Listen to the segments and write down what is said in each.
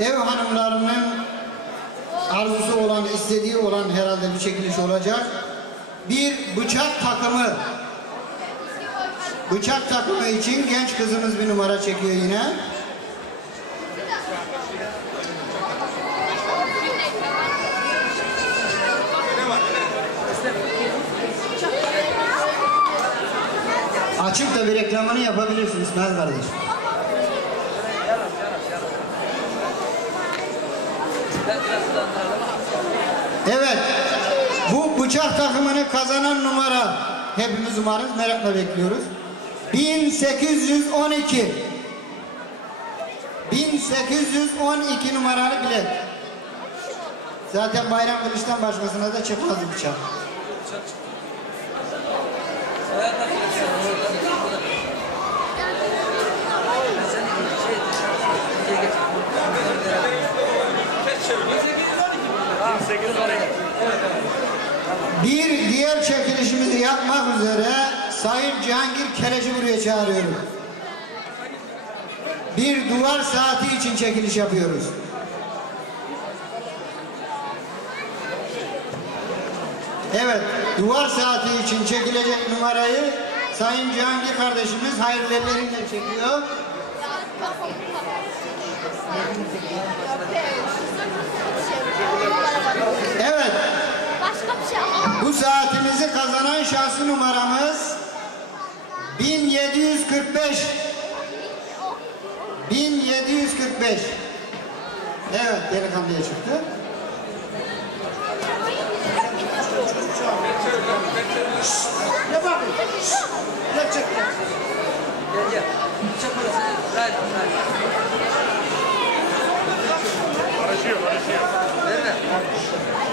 ev hanımlarının arzusu olan, istediği olan herhalde bir çekiliş olacak. Bir bıçak takımı. Bıçak takımı için genç kızımız bir numara çekiyor yine. Açıp da bir reklamını yapabilirsin İsmail kardeş. Evet. Bu bıçak takımını kazanan numara hepimiz umarız merakla bekliyoruz. 1812 1812 numaralı bilet. Zaten Bayram Kılıç'tan başkasına da çıkmaz bu bıçak. Bir diğer çekilişimizi yapmak üzere Sayın Cihangir Keleci buraya çağırıyorum. Bir duvar saati için çekiliş yapıyoruz. Evet, duvar saati için çekilecek numarayı Sayın Cihangir kardeşimiz hayırlı elleriyle çekiyor. Evet, bu saatimizi kazanan şanslı numaramız 1745. 1745. Evet, delikanlıya çıktı. Ne bakın? Ne çek? Gel gel. Bıçak orası. Hayır, hayır. Barışıyor, barışıyor. Nasıl?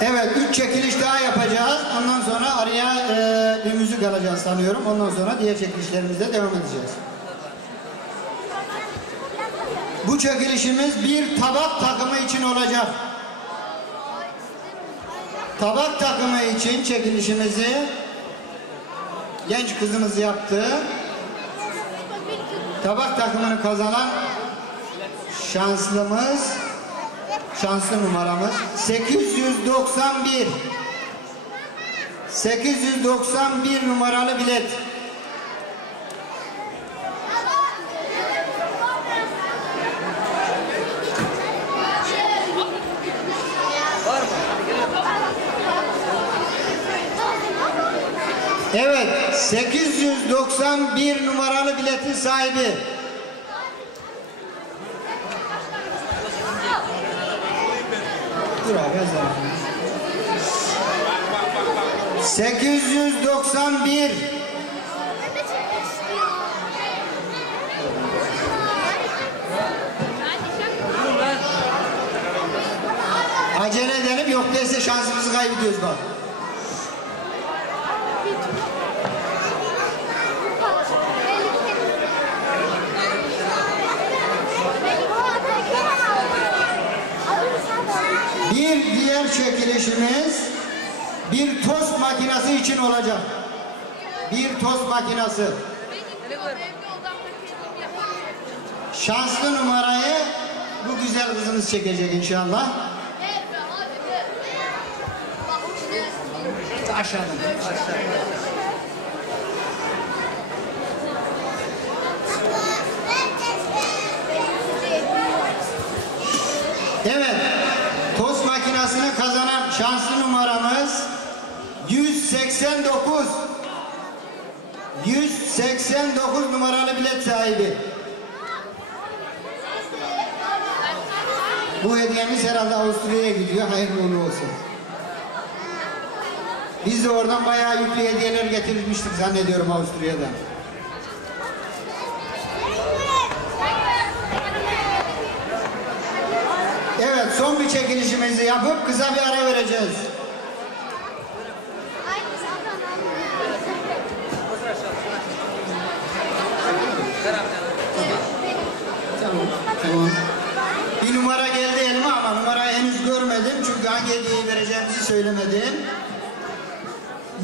Evet, üç çekiliş daha yapacağız. Ondan sonra araya e, bir müzik alacağız sanıyorum. Ondan sonra diğer çekilişlerimizde devam edeceğiz. Bu çekilişimiz bir tabak takımı için olacak. Tabak takımı için çekilişimizi genç kızımız yaptı. Tabak takımını kazanan şanslımız, şanslı numaramız 891. 891 numaralı bilet. Evet, 891 numaralı biletin sahibi. Dur abi yazalım. 891 Dur lan. acele edelim yok değilse şansımızı kaybediyoruz bak. Bir diğer çekilişimiz bir tost makinesi için olacak. Bir tost makinesi. Şanslı numarayı bu güzel kızımız çekecek inşallah. Aşağıdan. Evet. Makinesini kazanan şanslı numaramız 189. 189 numaralı bilet sahibi. Bu hediyemiz herhalde Avusturya'ya gidiyor. Hayırlı uğurlu olsun. Biz de oradan bayağı yüklü hediyeler getirmiştik zannediyorum Avusturya'dan. Evet son bir çekilişimizi yapıp kısa bir ara vereceğiz. Bir numara geldi elime ama numarayı henüz görmedim çünkü hangi hediyeyi vereceğimizi söylemedim.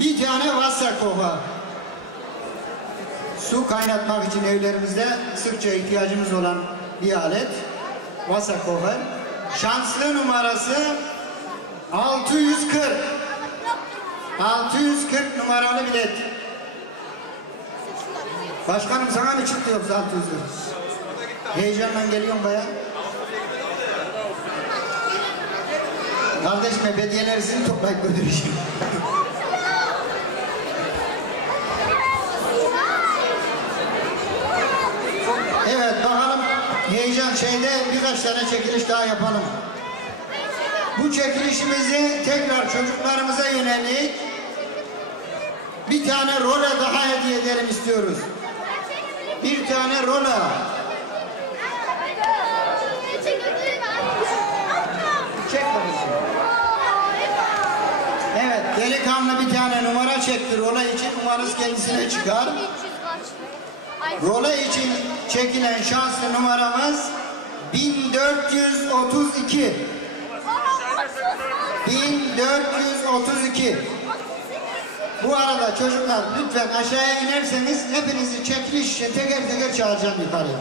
bir tane Wasserkocher. Su kaynatmak için evlerimizde sıkça ihtiyacımız olan bir alet. Wasserkocher. Şanslı numarası 640. 640 numaralı bilet. Başkanım sana mı çıktı yoksa 640? Heyecanla geliyorum baya. Kardeşim hediyeleri sizin toplayıp götüreceğim. Evet bakalım heyecan şeyde birkaç tane çekiliş daha yapalım. Bu çekilişimizi tekrar çocuklarımıza yönelik bir tane rola daha hediye edelim istiyoruz. Bir tane rola. Çek bakalım. Evet delikanlı bir tane numara çekti rola için numarası kendisine çıkar. Rola için çekilen şanslı numaramız 1432. 1432. Bu arada çocuklar lütfen aşağıya inerseniz hepinizi çekiliş için teker teker çağıracağım yukarıya.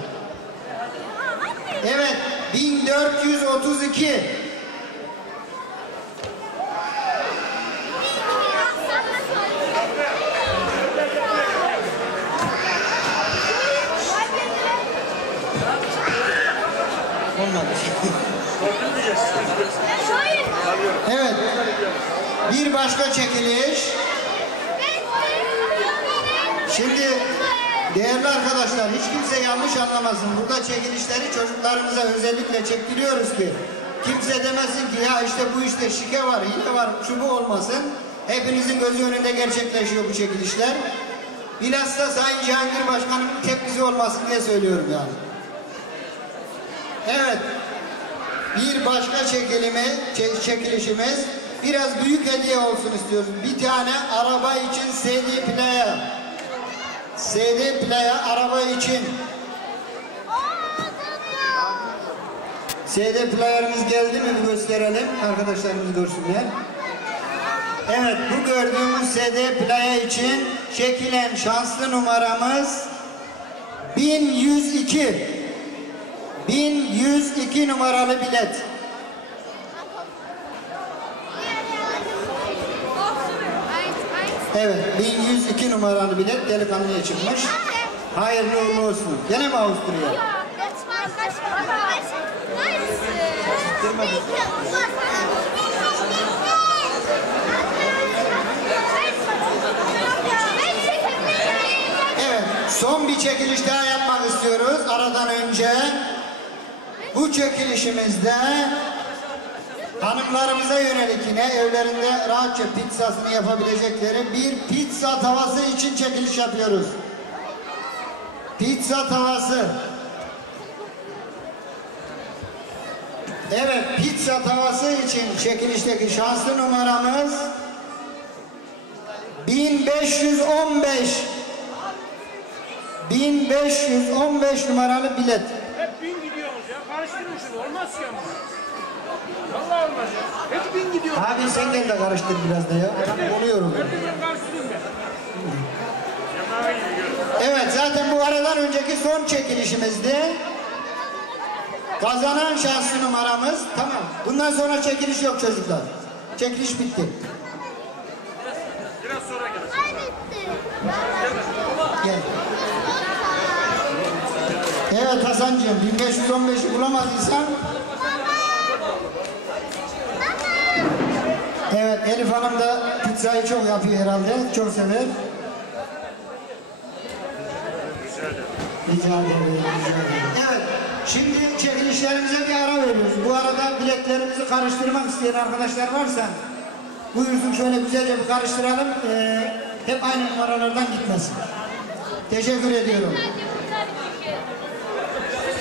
Evet 1432. Olmadı. Evet. Bir başka çekiliş. Şimdi değerli arkadaşlar hiç kimse yanlış anlamasın. Burada çekilişleri çocuklarımıza özellikle çektiriyoruz ki kimse demesin ki ya işte bu işte şike var, hile var, şu bu olmasın. Hepinizin gözü önünde gerçekleşiyor bu çekilişler. Bilhassa Sayın Cihangir Başkanımın tepkisi olmasın diye söylüyorum yani. Evet. Bir başka çekilimi, çe- çekilişimiz biraz büyük hediye olsun istiyoruz. Bir tane araba için CD player. CD player araba için. CD player'ımız geldi mi bir gösterelim. Arkadaşlarımız görsünler. Evet bu gördüğümüz CD player için çekilen şanslı numaramız 1102. 1102 numaralı bilet. Evet 1102 numaralı bilet delikanlıya çıkmış. Hayırlı uğurlu olsun. Gene mi Avusturya? Evet son bir çekiliş daha yapmak istiyoruz aradan önce. Bu çekilişimizde hanımlarımıza yönelik yine evlerinde rahatça pizzasını yapabilecekleri bir pizza tavası için çekiliş yapıyoruz. Pizza tavası. Evet pizza tavası için çekilişteki şanslı numaramız 1515 1515 numaralı bilet. Hep bin gidiyorsunuz ya. Karıştırın şunu. Olmaz ki ama. Vallahi olmaz ya. Hep bin gidiyor. Abi sen gel de karıştır biraz da ya. Oluyorum. Bin karıştırayım ben. Evet zaten bu aradan önceki son çekilişimizdi. Kazanan şanslı numaramız tamam. Bundan sonra çekiliş yok çocuklar. Çekiliş bitti. Biraz sonra gel. Gel. Evet Hasan'cığım 1515'i bulamadıysan Evet Elif Hanım da pizzayı çok yapıyor herhalde. Çok sever. Rica ederim. Evet. Şimdi çekilişlerimize bir ara veriyoruz. Bu arada biletlerimizi karıştırmak isteyen arkadaşlar varsa buyursun şöyle güzelce bir karıştıralım. Ee, hep aynı numaralardan gitmesin. Teşekkür ediyorum.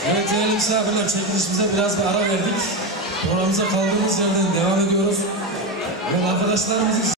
Evet değerli misafirler çekilişimize biraz bir ara verdik. Programımıza kaldığımız yerden devam ediyoruz. Evet arkadaşlarımızın